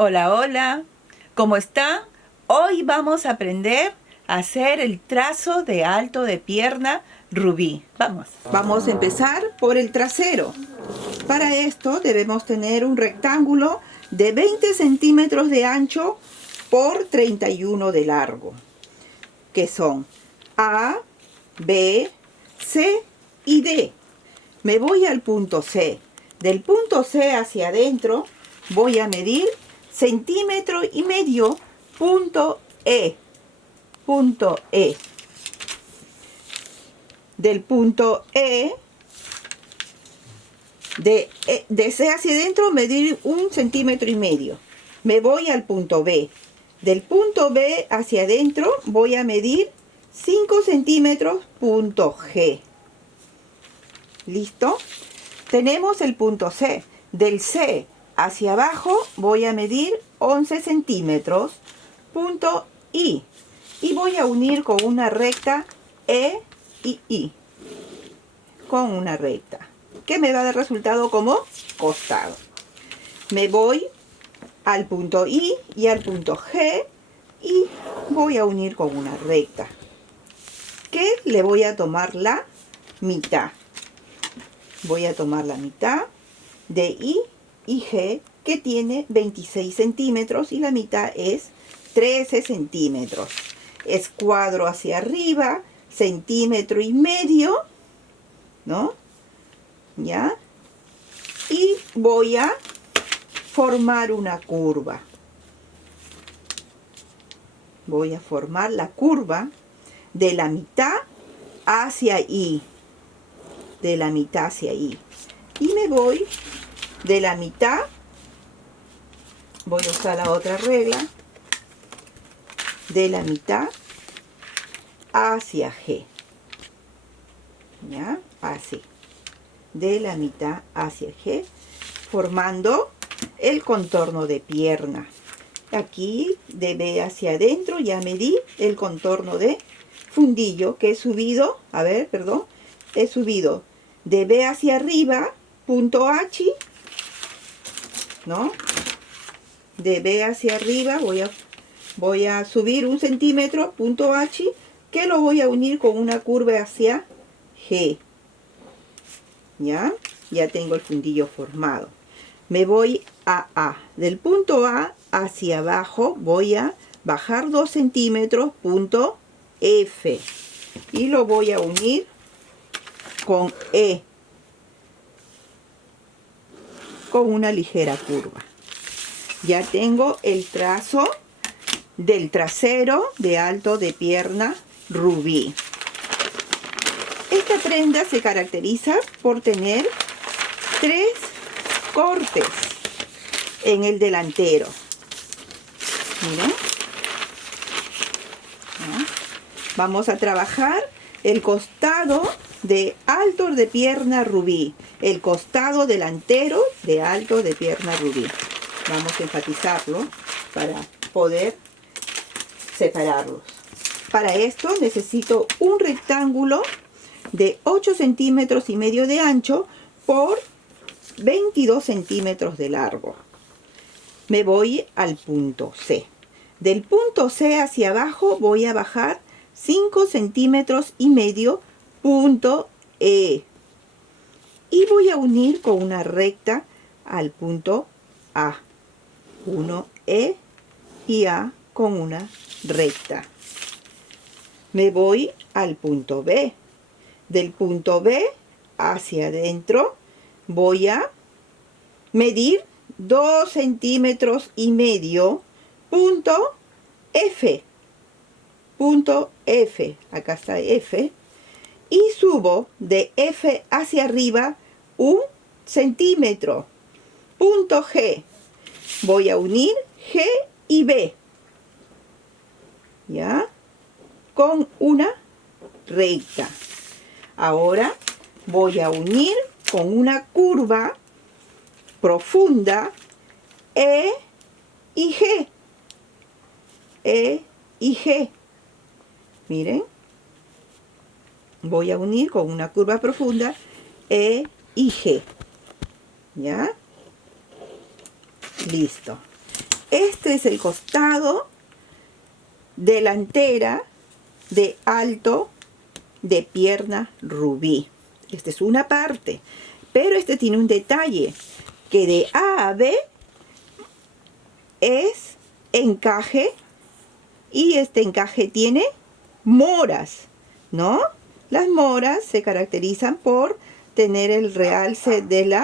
Hola, hola. ¿Cómo están? Hoy vamos a aprender a hacer el trazo de alto de pierna rubí. Vamos. Vamos a empezar por el trasero. Para esto debemos tener un rectángulo de 20 centímetros de ancho por 31 de largo, que son A, B, C y D. Me voy al punto C. Del punto C hacia adentro voy a medir 1,5 centímetros, punto E. Punto E. Del punto E, de C hacia adentro, medir 1,5 centímetros. Me voy al punto B. Del punto B hacia adentro voy a medir 5 centímetros, punto G. ¿Listo? Tenemos el punto C. Del C hacia abajo voy a medir 11 centímetros, punto I. Y voy a unir con una recta E y I. Con una recta, que me va a dar resultado como costado. Me voy al punto I y al punto G y voy a unir con una recta, que le voy a tomar la mitad. Voy a tomar la mitad de I y G, que tiene 26 centímetros, y la mitad es 13 centímetros. Escuadro hacia arriba, 1,5 centímetros, ¿no? ¿Ya? Y voy a formar una curva. Voy a formar la curva de la mitad hacia I. De la mitad hacia I. Y me voy de la mitad. Voy a usar la otra regla. De la mitad hacia G. ¿Ya? Así. De la mitad hacia G, formando el contorno de pierna. Aquí de B hacia adentro ya medí el contorno de fundillo, que he subido, he subido de B hacia arriba, punto H, ¿no? De B hacia arriba voy a subir 1 centímetro, punto H, que lo voy a unir con una curva hacia G. Ya tengo el fundillo formado. Me voy a A. Del punto A hacia abajo voy a bajar 2 centímetros, punto F. Y lo voy a unir con E, con una ligera curva. Ya tengo el trazo del trasero de alto de pierna rubí. Esta prenda se caracteriza por tener 3 cortes en el delantero. Miren. Vamos a trabajar el costado de alto de pierna rubí, el costado delantero de alto de pierna rubí. Vamos a enfatizarlo para poder separarlos. Para esto necesito un rectángulo de 8,5 centímetros de ancho por 22 centímetros de largo. Me voy al punto C. Del punto C hacia abajo voy a bajar 5,5 centímetros, punto E. Y voy a unir con una recta al punto A. 1 E y A con una recta. Me voy al punto B. Del punto B hacia adentro voy a medir 2,5 centímetros, punto F. Punto F. Acá está F. Y subo de F hacia arriba 1 centímetro. Punto G. Voy a unir G y B. ¿Ya? Con una recta. Ahora voy a unir con una curva profunda E y G. E y G. Miren. Voy a unir con una curva profunda E y G. ¿Ya? Listo. Este es el costado delantera de alto de pierna rubí. Esta es una parte, pero este tiene un detalle, que de A a B es encaje y este encaje tiene moras, ¿no? Las moras se caracterizan por tener el realce del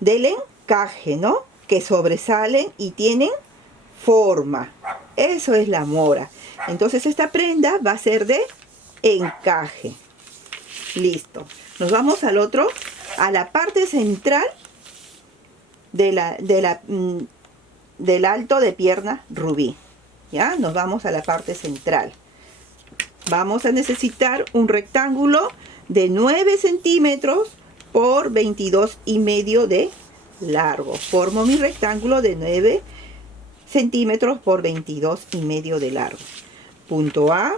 encaje, ¿no? Que sobresalen y tienen forma. Eso es la mora. Entonces esta prenda va a ser de encaje. Listo. Nos vamos al otro, a la parte central del alto de pierna rubí. ¿Ya? Nos vamos a la parte central. Vamos a necesitar un rectángulo de 9 centímetros por 22,5 de largo. Formo mi rectángulo de 9 centímetros por 22,5 de largo. Punto A,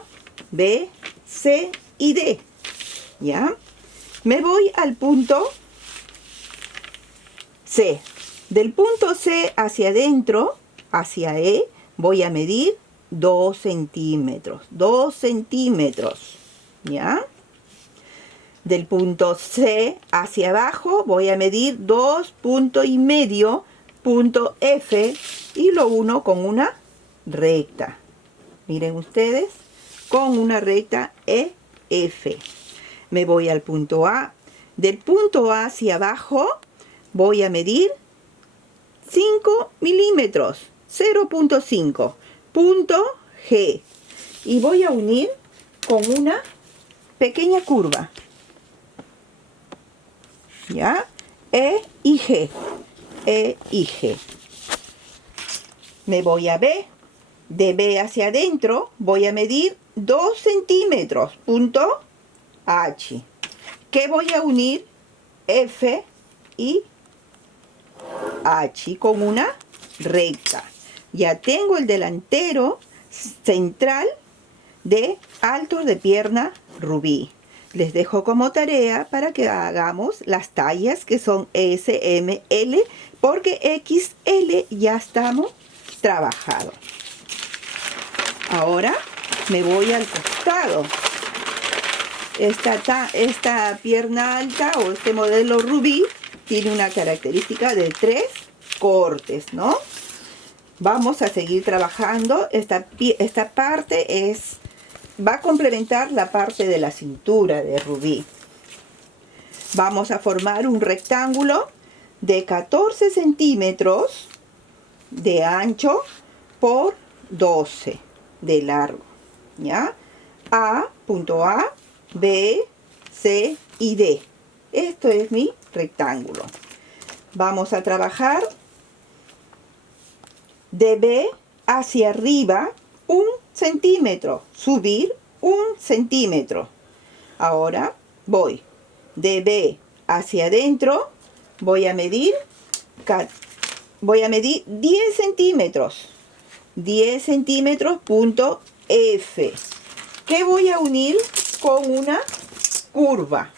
B, C y D. ¿Ya? Me voy al punto C. Del punto C hacia adentro, hacia E, voy a medir 2 centímetros. 2 centímetros. ¿Ya? Del punto C hacia abajo voy a medir 2,5 puntos, punto F, y lo uno con una recta. Miren ustedes, con una recta EF. Me voy al punto A. Del punto A hacia abajo voy a medir 5 milímetros, 0,5, punto G. Y voy a unir con una pequeña curva. ¿Ya? E y G. E y G. Me voy a B. De B hacia adentro voy a medir 2 centímetros, punto H. ¿Qué voy a unir? F y H con una recta. Ya tengo el delantero central de alto de pierna rubí. Les dejo como tarea para que hagamos las tallas que son S, M, L, porque XL ya estamos trabajados. Ahora me voy al costado. Esta pierna alta o este modelo rubí tiene una característica de 3 cortes, ¿no? Vamos a seguir trabajando. Esta parte va a complementar la parte de la cintura de rubí. Vamos a formar un rectángulo de 14 centímetros de ancho por 12 de largo. ¿Ya? Punto A, B, C y D. Esto es mi rectángulo. Vamos a trabajar de B hacia arriba 1 centímetro, subir 1 centímetro. Ahora voy de B hacia adentro, voy a medir 10 centímetros. 10 centímetros, punto F. Que voy a unir con una curva.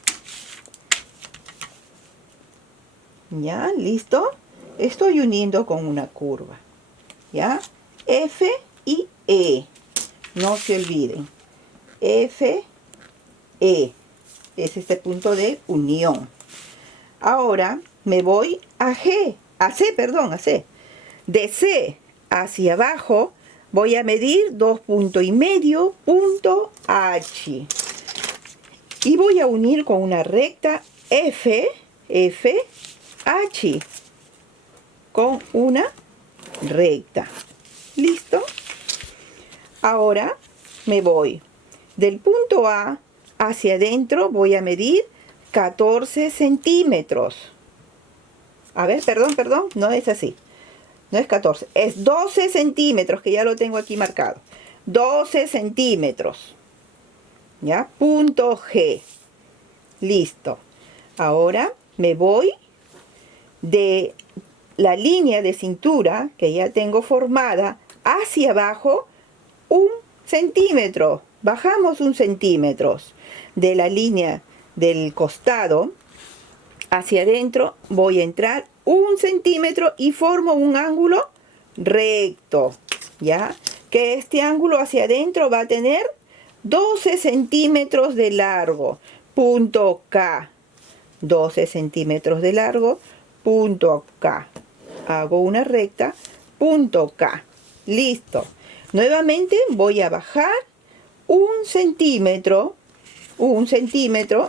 ¿Ya? ¿Listo? Estoy uniendo con una curva. ¿Ya? F y E. No se olviden. F, E. Es este punto de unión. Ahora me voy a G. A C. De C hacia abajo voy a medir 2,5 punto H. Y voy a unir con una recta F, H. Con una recta. ¿Listo? Ahora me voy del punto A hacia adentro, voy a medir 14 centímetros. A ver, perdón, no es así. No es 14, es 12 centímetros, que ya lo tengo aquí marcado. 12 centímetros. ¿Ya? Punto G. Listo. Ahora me voy de la línea de cintura que ya tengo formada hacia abajo 1 centímetro. Bajamos 1 centímetro. De la línea del costado hacia adentro voy a entrar 1 centímetro y formo un ángulo recto, ¿ya? Que este ángulo hacia adentro va a tener 12 centímetros de largo, punto K. 12 centímetros de largo, punto K. Hago una recta, punto K. Listo. Nuevamente voy a bajar un centímetro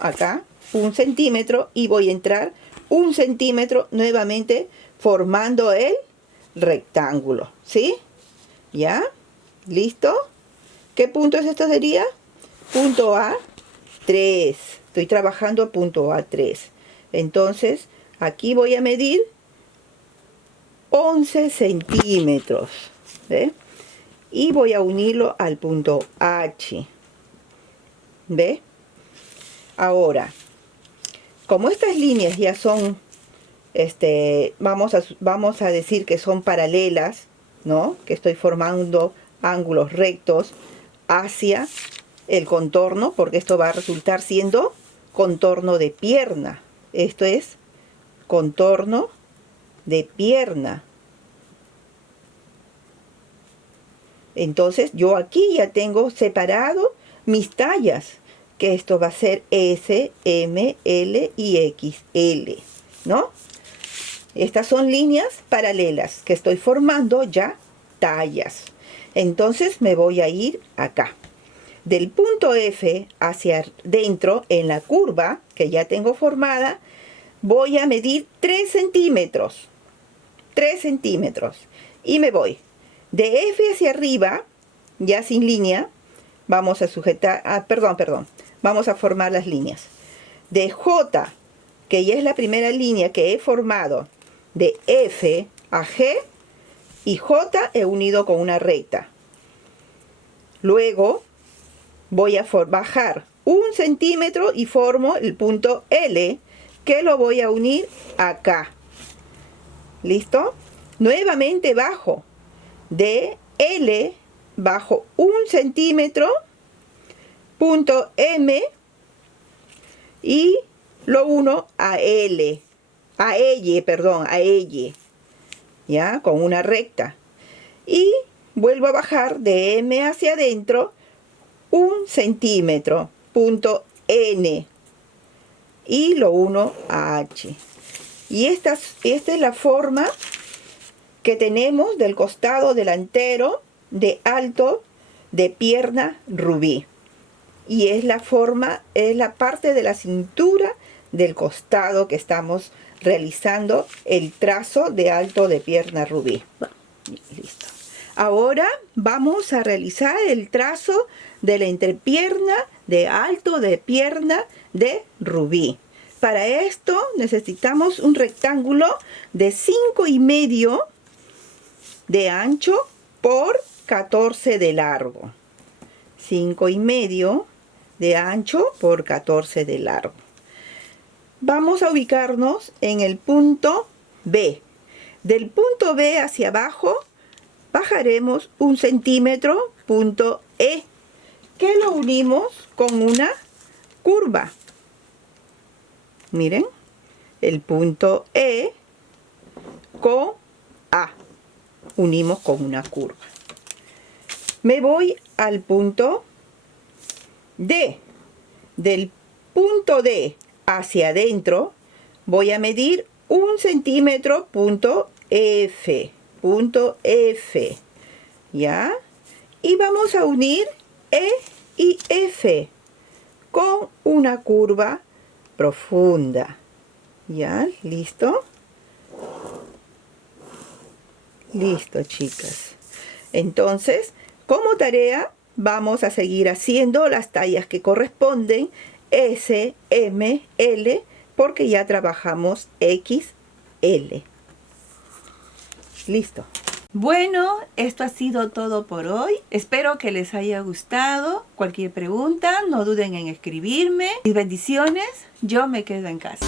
acá, un centímetro, y voy a entrar un centímetro nuevamente formando el rectángulo, ¿sí? ¿Ya? ¿Listo? ¿Qué punto es esto sería? Punto A3. Estoy trabajando punto A3. Entonces, aquí voy a medir 11 centímetros. ¿Ve? Y voy a unirlo al punto H. ¿Ve? Ahora, como estas líneas ya son, vamos a decir que son paralelas, ¿no? Que estoy formando ángulos rectos hacia el contorno, porque esto va a resultar siendo contorno de pierna. Esto es contorno de pierna. Entonces yo aquí ya tengo separado mis tallas, que esto va a ser S, M, L y XL, ¿no? Estas son líneas paralelas que estoy formando ya tallas. Entonces me voy a ir acá. Del punto F hacia dentro, en la curva que ya tengo formada, voy a medir 3 centímetros. 3 centímetros. Y me voy. De F hacia arriba, ya sin línea, vamos a sujetar, vamos a formar las líneas. De J, que ya es la primera línea que he formado, de F a G, y J he unido con una recta. Luego voy a bajar 1 centímetro y formo el punto L, que lo voy a unir acá. ¿Listo? Nuevamente bajo. De L bajo 1 centímetro, punto M, y lo uno a L, a L, ¿ya? Con una recta. Y vuelvo a bajar de M hacia adentro 1 centímetro, punto N, y lo uno a H. Y esta es la forma que tenemos del costado delantero de alto de pierna rubí. Y es la forma, es la parte de la cintura del costado que estamos realizando el trazo de alto de pierna rubí. Listo. Ahora vamos a realizar el trazo de la entrepierna de alto de pierna de rubí. Para esto necesitamos un rectángulo de 5,5 de ancho por 14 de largo. 5,5 de ancho por 14 de largo. Vamos a ubicarnos en el punto B. Del punto B hacia abajo bajaremos 1 centímetro, punto E, que lo unimos con una curva. Miren, el punto E con A. Unimos con una curva. Me voy al punto D. Del punto D hacia adentro voy a medir 1 centímetro, punto F. Punto F. ¿Ya? Y vamos a unir E y F con una curva profunda. ¿Ya? ¿Listo? Listo, chicas. Entonces, como tarea, vamos a seguir haciendo las tallas que corresponden S, M, L, porque ya trabajamos XL. Listo. Bueno, esto ha sido todo por hoy. Espero que les haya gustado. Cualquier pregunta, no duden en escribirme. Y bendiciones, yo me quedo en casa.